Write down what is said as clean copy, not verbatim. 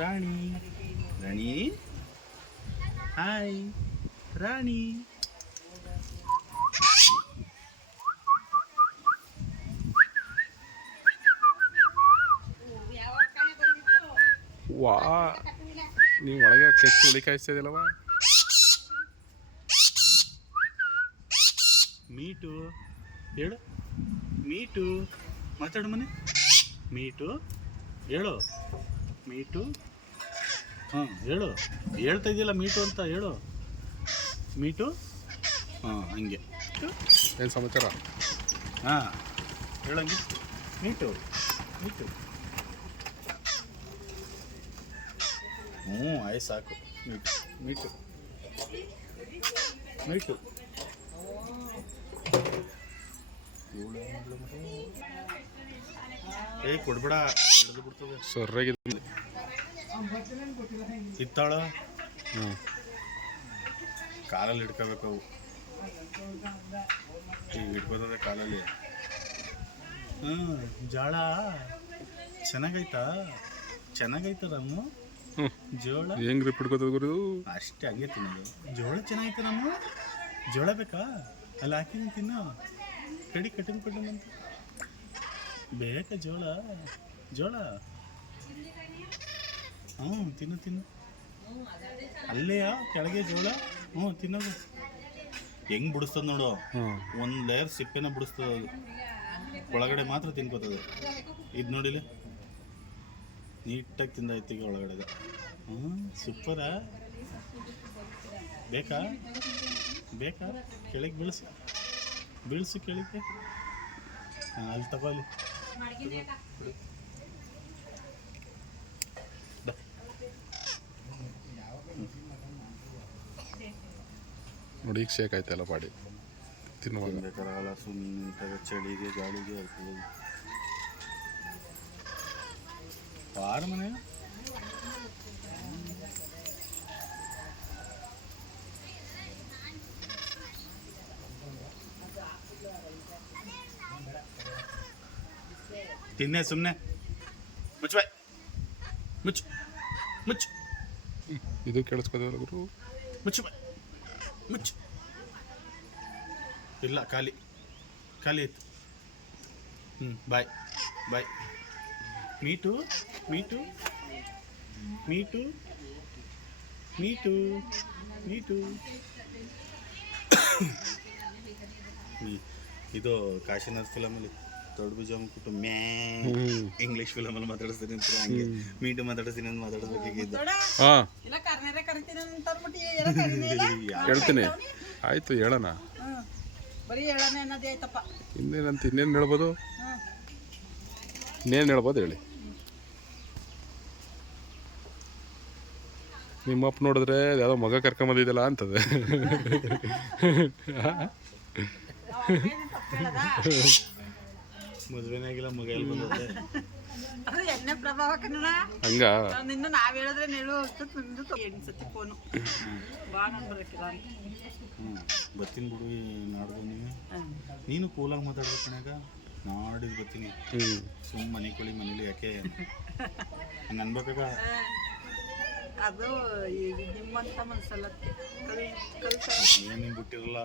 ರಾಣಿ ರಾಣಿ hi ರಾಣಿ. ವಾ ನೀವು ಒಳಗೆ ಕೆಚ್ಚು ಹುಳಿ ಕಾಯಿಸ್ತಾ ಇದೆಯಲ್ಲವ. ಮೀಟು ಹೇಳು, ಮೀಟು ಮಾತಾಡು ಮನೆ. ಮೀಟು ಹೇಳು, ಮೀಟು. ಹಾಂ ಹೇಳು, ಹೇಳ್ತಾ ಇದೆಯಲ್ಲ ಮೀಟು ಅಂತ ಹೇಳು. ಮೀಟು ಹಾಂ ಹಂಗೆ. ಏನು ಸಮಾಚಾರ? ಹಾಂ ಹೇಳಂಗೆ. Meet meet. ಆಯ್ತು ಸಾಕು. ಮೀಟು ಮೀಟು ಮೀಟು. ಕೊಡ್ಬೇಡ, ಹಿಡಿದು ಬಿಡ್ತದೆ. ಸರ್ರಾಗಿದೆ ಇತ್ತಾಳ. ಕಾಲಲ್ಲಿ ಹಿಡ್ಕೋಬೇಕು ಅವು. ಈಗ ಹಿಡ್ಕೋತದೆ ಕಾಲಲ್ಲಿ. ಜೋಳ ಚೆನ್ನಾಗೈತಾ? ಚೆನ್ನಾಗೈತ ರಾಮು? ಜೋಳ ಹೆಂಗ್ರಿ ಹಿಡ್ಕೋತದ ಗುರು? ಅಷ್ಟೇ ಹಂಗೆ ತಿನ್ನೋದು. ಜೋಳ ಚೆನ್ನಾಗೈತೆ ರಾಮು? ಜೋಳ ಬೇಕಾ? ಅಲ್ಲಿ ಹಾಕಿದ್ದೀನಿ ತಿನ್ನು. ಕಡಿ ಕಟನ್ ಕಟನ್ ಅಂತ ಬೇಕಾ ಜೋಳ? ಜೋಳ ತಿನ್ನು ತಿನ್ನು. ಅಲ್ಲೇಯ ಕೆಳಗೆ ಜೋಳ. ತಿನ್ನೋದು ಹೆಂಗ್ ಬಿಡಿಸ್ತದ ನೋಡು. ಒಂದು ಲೇಯರ್ ಸಿಪ್ಪೆನ ಬಿಡಿಸ್ತದ ಅದು, ಒಳಗಡೆ ಮಾತ್ರ ತಿನ್ಕೋತದೆ. ಇದು ನೋಡಿಲ್ಲ, ನೀಟಾಗಿ ತಿಂದಾಯ್ತು ಈಗ ಒಳಗಡೆ. ಸೂಪರಾ? ಬೇಕಾ? ಬೇಕಾ? ಕೆಳಗೆ ಬೀಳಿಸು, ಬೀಳಿಸು ಕೆಳಗೆ. ಅಲ್ಲಿ ತಗೊಳ್ಳಿ. ನೋಡಿ ಈಗ ಶೇಕ್ ಆಯ್ತಲ್ಲ ಬಾಡಿ ತಿನ್ನುವಾಗ. ಬೇಕಾಗಲ್ಲ ಸುಮ್ಮನೆ ಚಳಿಗೆ ಗಾಳಿಗೆ ಆಗ್ತದೆ. ಬಾರ ಮನೆ. ತಿನ್ನೆ ಸುಮ್ಮನೆ. ಮುಚ್ಚು ಬಾಯ್, ಮುಚ್ಚು ಮುಚ್ಚು. ಇದು ಕೇಳಿಸ್ಕೋದಲ್ಲ ಗುರು. ಮುಚ್ಚು ಬಾಯ್, ಮುಚ್ಚು. ಇಲ್ಲ, ಖಾಲಿ ಖಾಲಿ ಆಯ್ತು. Bye bye. ಮೀಟು ಮೀಟು ಮೀಟು ಮೀಟು ಮೀಟು. ಇದು ಕಾಶಿನಾಥ್ ಫಿಲಮಲ್ಲಿ ದೊಡ್ಡ ಭುಜ ಕೊಟ್ಟು ಇಂಗ್ಲಿಷ್ ಫಿಲಮಲ್ಲಿ ಮಾತಾಡಿಸ್ತೀನಿ ಅಂತ ಹಂಗೆ ಮೀಟು ಮಾತಾಡಿಸ್ತೀನಿ ಅಂತ ಮಾತಾಡೋದಕ್ಕಿದ್ದು. ಹೇಳ್ತೀನಿ ಆಯ್ತು, ಹೇಳೋಣ. ಇನ್ನೇನಂತ ಇನ್ನೇನು ಹೇಳ್ಬೋದು? ಇನ್ನೇನು ಹೇಳ್ಬೋದು ಹೇಳಿ. ನಿಮ್ಮಪ್ಪ ನೋಡಿದ್ರೆ ಯಾವುದೋ ಮಗ ಕರ್ಕೊಂಬಂದಿದ್ದಲ್ಲ ಅಂತದೆ. ಮದುವೆನೇ ಆಗಿಲ್ಲ, ಮಗ ಎಲ್ಲಿ ಬಂದದೆ? ಎಣ್ಣೆ ಪ್ರಭಾವ ಕನ್ನಡ ಹಂಗ ನಿನ್ನ ನಾವ್ ಹೇಳಿದ್ರೆ ನೀಳು ಸತಿ ಫೋನು ಬಾಣ ಬರಕಿಲ್ಲ. ಬರ್ತೀನಿ ಬಿಡು ನಾಡ್ದು. ನೀನು ಕೂಲಾಗಿ ಮಾತಾಡ್ಬೇಕು ಕಣಾಗ. ನಾಡಿದ್ದು ಬರ್ತೀನಿ. ಸುಮ್ಮನೆ ಮನೆ ಕೊಳಿ ಮನೇಲಿ ಯಾಕೆ ಹಂಗೆ ಅನ್ಬೇಕಾಗ. ಅದು ನಿಮ್ಮಂತ ಮನ್ಸಲ್ಲ ಏನು ಬಿಟ್ಟಿರಲ್ಲ.